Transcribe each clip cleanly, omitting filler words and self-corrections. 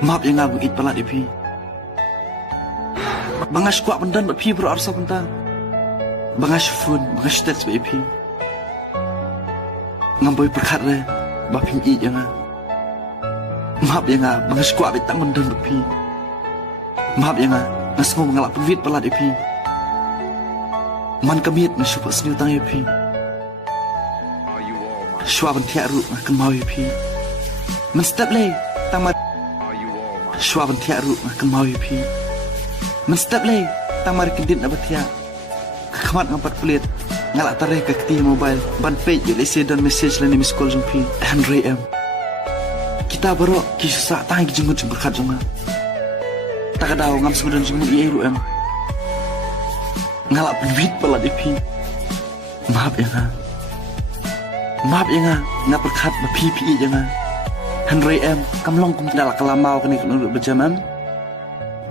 Maaf yang ngabung it palat ipi. Bangas kuat pendan bat pi bro arsa penta. Bangas phone, bangas text ba ipi. Ngamboy perkat re, ba pin i yang. Maaf yang bangas kuat betang pendan bat pi. Maaf yang ngas ngom ngalak penvit palat ipi. Man kamit na syupa sniu tang ipi. Shua ban tiak ru kan mau ipi. Man step le tang ma Shua ban tiak ru kan mau ipi. Man step le tang mari kendit na batia. Kamat ngampat pelit ngalak tareh ka keti mobile ban page le se dan message le ni miss call jumpi 100 m. Kita baru kisah tang ki jenggut berkat jonga. Tak ada ngam sebudan jenggut i ru em. Ngalak penvit palat ipi. Maaf ya nga. Maaf ya nga, ngap perkat ba PPE jangan. 100 m kamlong kum dalak kelamau kani kunut berjaman.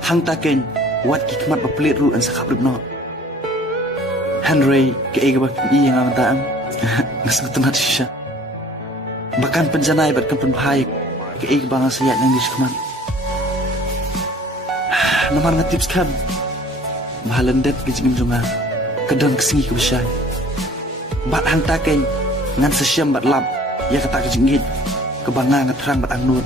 Hang taken wat ki kemat ba pelit ru an sakap rubno. 100 ke ega ba PPE yang antaam. Ngasang tenat shisha. Bahkan penjanai bat kan penpai ke ega bang sayat nang dis kemat. Naman nga tips kan. Mahalandet ke jingin jonga. Kadang kesengi ke besar. Bat hang taken ngan sesyam bat lap ya kata kejingit kebangga ngeterang bat angnut